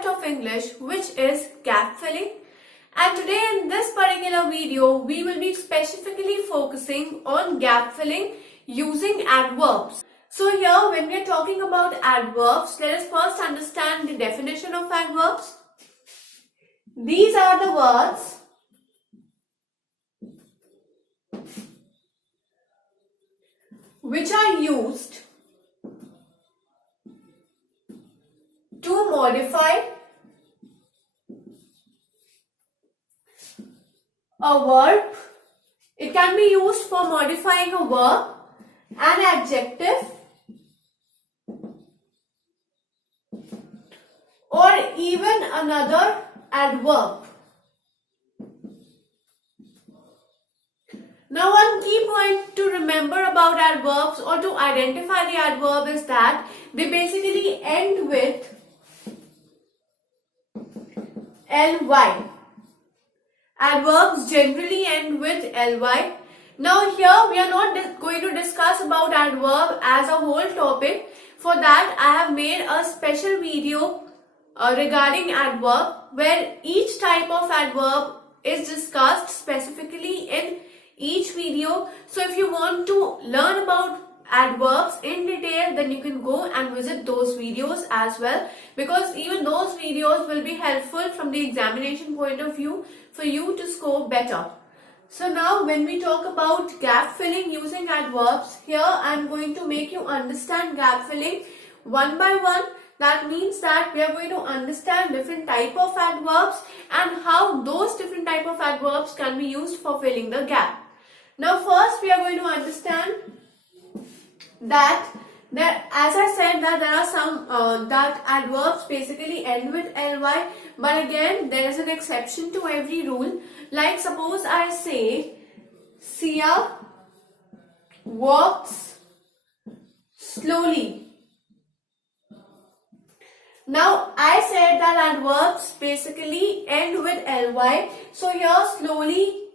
subject of English, which is gap filling. And today in this particular video, we will be specifically focusing on gap filling using adverbs. So here, when we are talking about adverbs, let us first understand the definition of adverbs. These are the words which are used to modify a verb. It can be used for modifying a verb, an adjective, or even another adverb. Now, one key point to remember about adverbs or to identify the adverb is that they basically end with ly. Adverbs generally end with ly. Now here we are not going to discuss about adverb as a whole topic. For that I have made a special video regarding adverb where each type of adverb is discussed specifically in each video. So if you want to learn about adverbs in detail, then you can go and visit those videos as well, because even those videos will be helpful from the examination point of view for you to score better. So now when we talk about gap filling using adverbs, here I am going to make you understand gap filling one by one. That means that we are going to understand different type of adverbs and how those different type of adverbs can be used for filling the gap. Now first we are going to understand that as I said, that there are some that adverbs basically end with ly, but again there is an exception to every rule. Like suppose I say Sia walks slowly. Now I said that adverbs basically end with ly, so here slowly,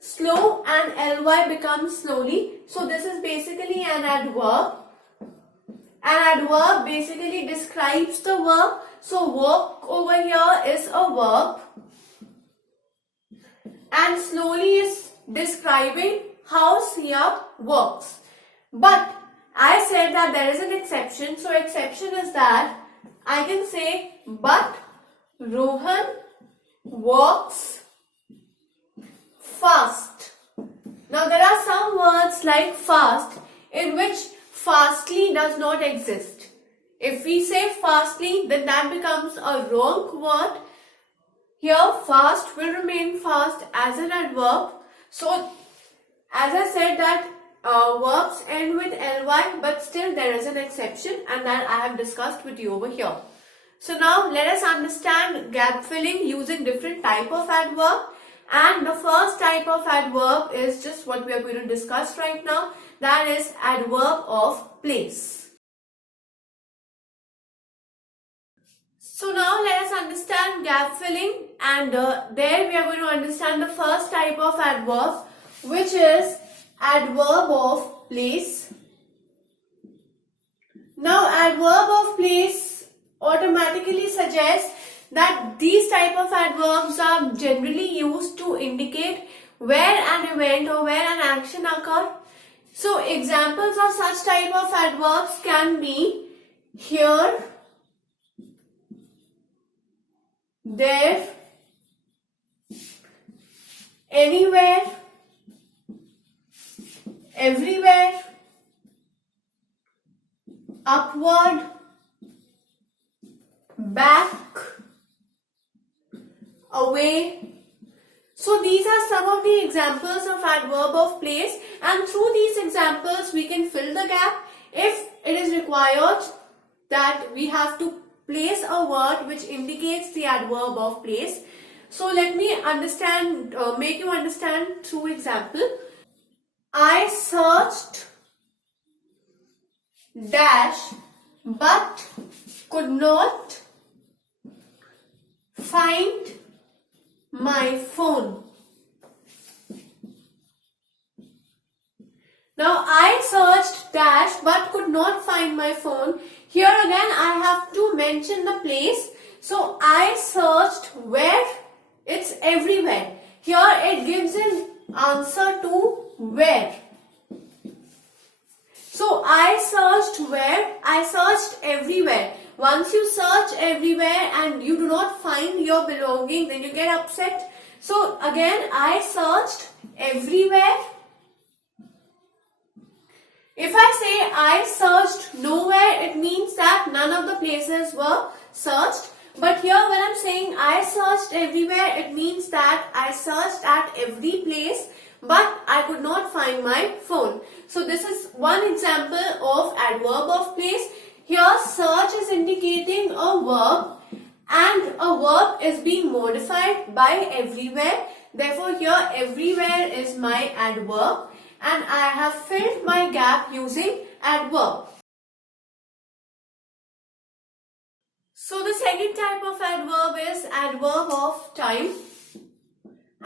slow and ly becomes slowly. So this is basically an adverb. An adverb basically describes the verb. So walk over here is a verb, and slowly is describing how Sia walks. But I said that there is an exception. So exception is that I can say but Rohan walks fast. Now there are some words like fast in which fastly does not exist. If we say fastly, then that becomes a wrong word. Here fast will remain fast as an adverb. So as I said that verbs end with ly, but still there is an exception, and that I have discussed with you over here. So now let us understand gap filling using different type of adverb. And the first type of adverb is just what we are going to discuss right now. That is adverb of place. So now let us understand gap filling, and there we are going to understand the first type of adverb, which is adverb of place. Now adverb of place automatically suggests that these type of adverbs are generally used to indicate where an event or where an action occurs. So examples of such type of adverbs can be here, there, anywhere, everywhere, upward, back, away. So these are some of the examples of adverb of place, and through these examples we can fill the gap if it is required that we have to place a word which indicates the adverb of place. So let me make you understand through example. I searched dash but could not find my phone. Now I searched dash but could not find my phone. Here again I have to mention the place. So I searched where, it's everywhere. Here it gives an answer to where. So I searched where, I searched everywhere. Once you search everywhere and you do not find your belonging, then you get upset. So again, I searched everywhere. If I say I searched nowhere, it means that none of the places were searched. But here when I'm saying I searched everywhere, it means that I searched at every place, but I could not find my phone. So this is one example of adverb of place. Here search is indicating a verb and a verb is being modified by everywhere. Therefore here everywhere is my adverb and I have filled my gap using adverb. So the second type of adverb is adverb of time.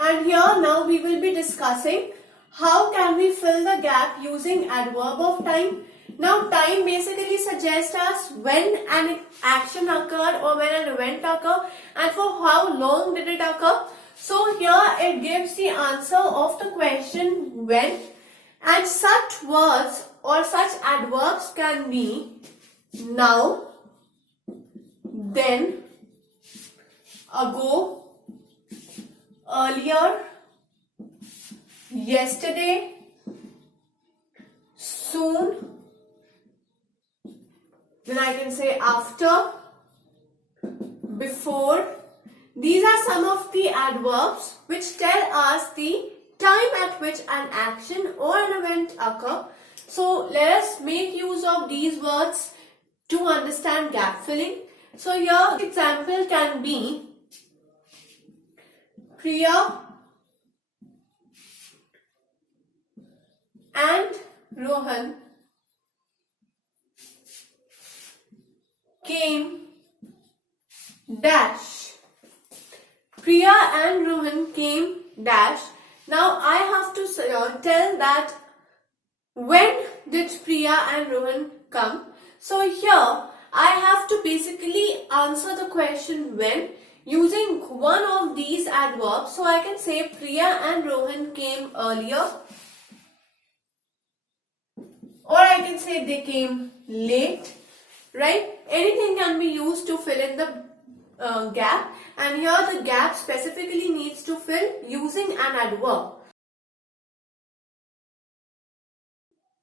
And here now we will be discussing how can we fill the gap using adverb of time. Now time basically suggests us when an action occurred or when an event occurred and for how long did it occur. So here it gives the answer of the question when, and such words or such adverbs can be now, then, ago, earlier, yesterday, soon, then I can say after, before. These are some of the adverbs which tell us the time at which an action or an event occur. So let us make use of these words to understand gap filling. So your example can be Priya and Rohan came dash. Priya and Rohan came dash. Now I have to tell that when did Priya and Rohan come. So here I have to basically answer the question when using one of these adverbs. So I can say Priya and Rohan came earlier, or I can say they came late, right? Anything can be used to fill in the gap, and here the gap specifically needs to fill using an adverb.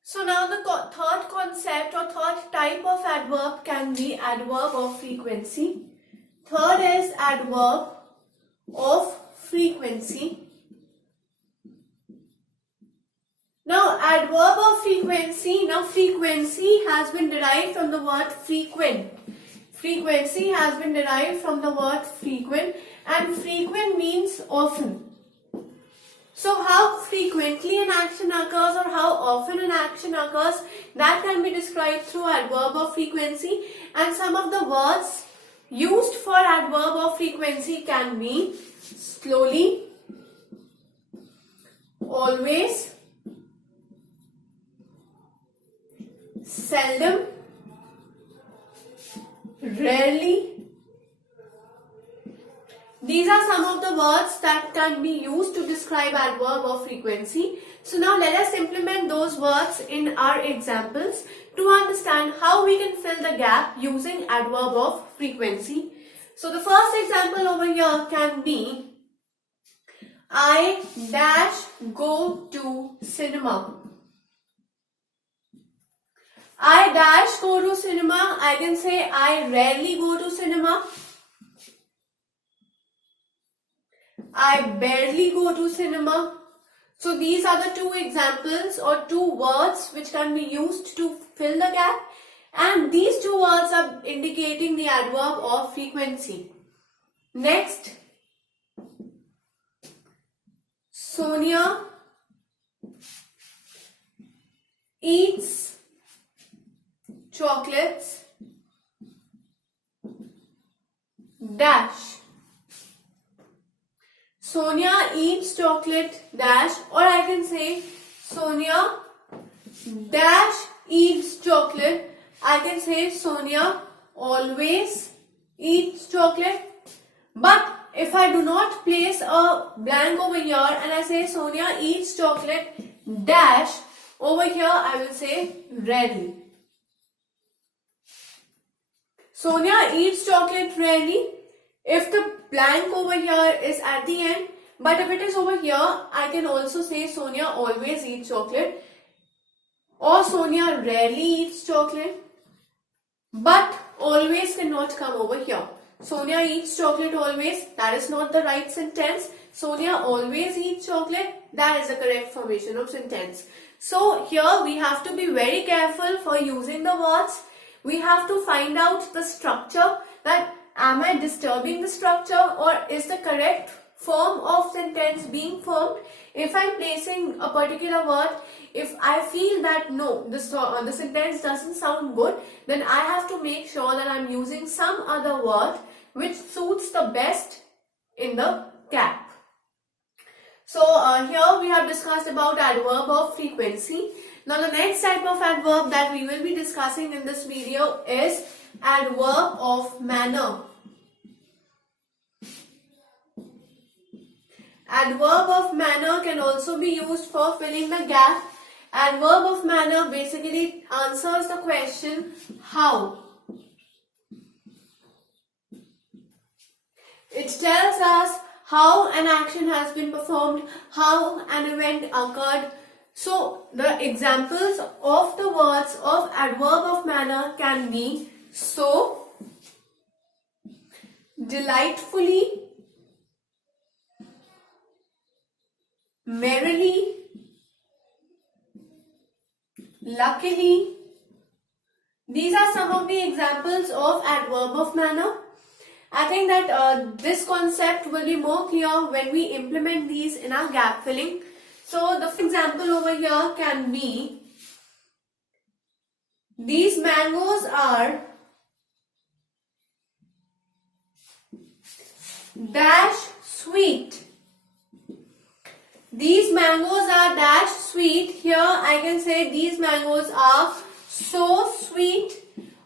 So now the third concept or third type of adverb can be adverb of frequency. Third is adverb of frequency. Now adverb of frequency, now frequency has been derived from the word frequent. Frequency has been derived from the word frequent, and frequent means often. So how frequently an action occurs or how often an action occurs, that can be described through adverb of frequency, and some of the words used for adverb of frequency can be slowly, always, seldom, rarely. These are some of the words that can be used to describe adverb of frequency. So now let us implement those words in our examples to understand how we can fill the gap using adverb of frequency. So the first example over here can be I dash go to cinema. I dash go to cinema. I can say I rarely go to cinema. I barely go to cinema. So these are the two examples or two words which can be used to fill the gap, and these two words are indicating the adverb of frequency. Next, Sonia eats chocolates dash. Sonia eats chocolate dash, or I can say Sonia dash eats chocolate. I can say Sonia always eats chocolate. But if I do not place a blank over here and I say Sonia eats chocolate dash, over here I will say rarely. Sonia eats chocolate rarely. If the blank over here is at the end, but if it is over here, I can also say Sonia always eats chocolate, or Sonia rarely eats chocolate, but always cannot come over here. Sonia eats chocolate always, that is not the right sentence. Sonia always eats chocolate, that is the correct formation of sentence. So here we have to be very careful for using the words. We have to find out the structure, that am I disturbing the structure or is the correct form of sentence being formed. If I'm placing a particular word, if I feel that no, the sentence doesn't sound good, then I have to make sure that I'm using some other word which suits the best in the gap. So here we have discussed about adverb of frequency. Now the next type of adverb that we will be discussing in this video is adverb of manner. Adverb of manner can also be used for filling the gap. Adverb of manner basically answers the question how. It tells us how an action has been performed, how an event occurred. So the examples of the words of adverb of manner can be so, delightfully, merrily, luckily. These are some of the examples of adverb of manner. I think that this concept will be more clear when we implement these in our gap filling. So the example over here can be, these mangoes are dash sweet. These mangoes are dash sweet. Here I can say these mangoes are so sweet,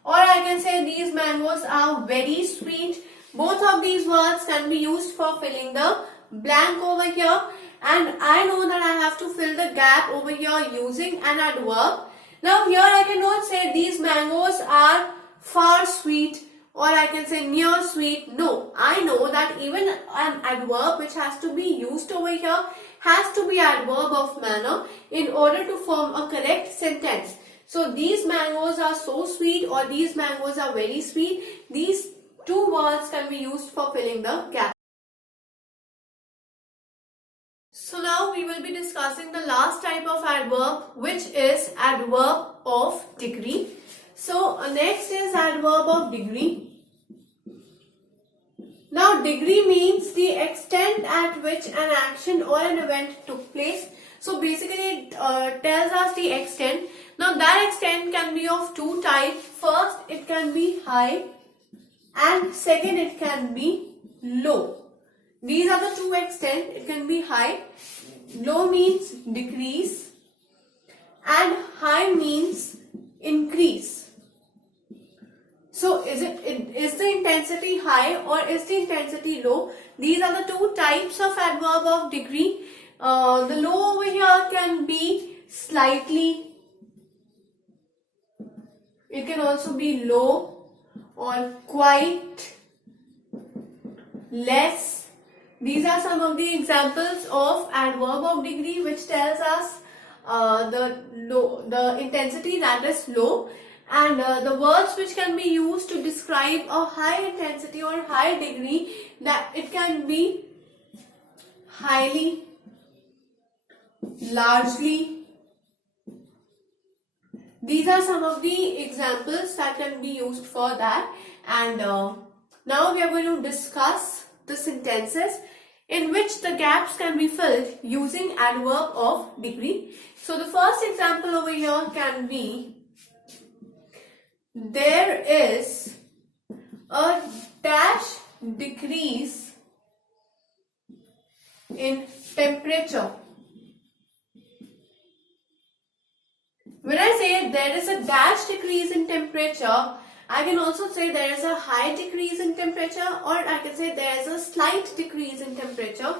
or I can say these mangoes are very sweet. Both of these words can be used for filling the blank over here, and I know that I have to fill the gap over here using an adverb. Now here I cannot say these mangoes are far sweet, or I can say near sweet. No, I know that even an adverb which has to be used over here has to be adverb of manner in order to form a correct sentence. So these mangoes are so sweet, or these mangoes are very sweet. These two words can be used for filling the gap. So now we will be discussing the last type of adverb, which is adverb of degree. So next is adverb of degree. Now degree means the extent at which an action or an event took place. So basically it tells us the extent. Now that extent can be of two types. First, it can be high, and second, it can be low. These are the two extents. It can be high. Low means decrease, and high means increase. So is the intensity high or is the intensity low? These are the two types of adverb of degree. The low over here can be slightly. It can also be low or quite, less. These are some of the examples of adverb of degree which tells us the intensity that is low, and the words which can be used to describe a high intensity or high degree, that it can be highly, largely. These are some of the examples that can be used for that, and now we are going to discuss the sentences in which the gaps can be filled using adverb of degree. So the first example over here can be, there is a dash decrease in temperature. When I say there is a dash decrease in temperature, I can also say there is a high decrease in temperature, or I can say there is a slight decrease in temperature.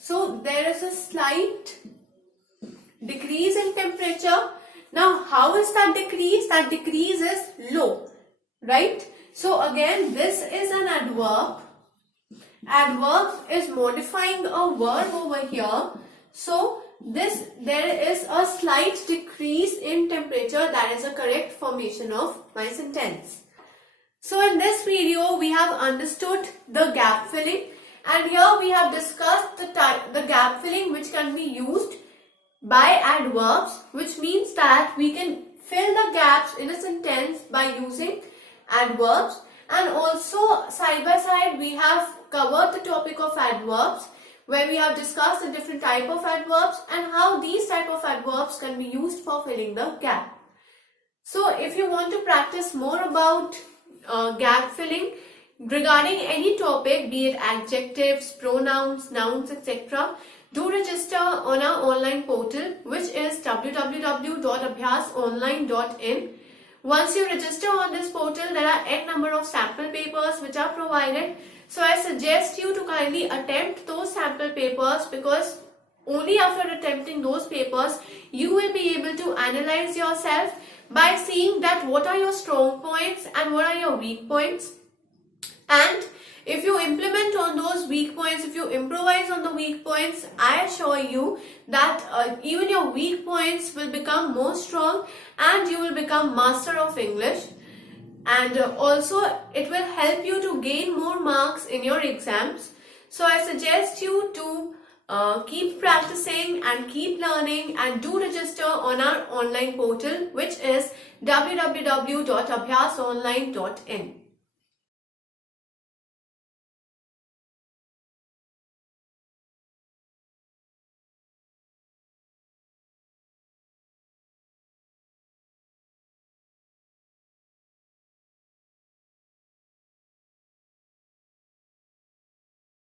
So there is a slight decrease in temperature. Now how is that decrease? That decrease is low, right? So again, this is an adverb. Adverb is modifying a verb over here. So there is a slight decrease in temperature. That is a correct formation of my sentence. So in this video we have understood the gap filling, and here we have discussed the gap filling which can be used by adverbs, which means that we can fill the gaps in a sentence by using adverbs. And also side by side we have covered the topic of adverbs, where we have discussed the different type of adverbs and how these type of adverbs can be used for filling the gap. So if you want to practice more about gap filling regarding any topic, be it adjectives, pronouns, nouns, etc., do register on our online portal, which is www.abhyasonline.in. Once you register on this portal, there are n number of sample papers which are provided. So I suggest you to kindly attempt those sample papers, because only after attempting those papers you will be able to analyze yourself by seeing that what are your strong points and what are your weak points. And if you implement on those weak points, if you improvise on the weak points, I assure you that even your weak points will become more strong and you will become master of English. And also it will help you to gain more marks in your exams. So I suggest you to keep practicing and keep learning, and do register on our online portal, which is www.abhyasonline.in.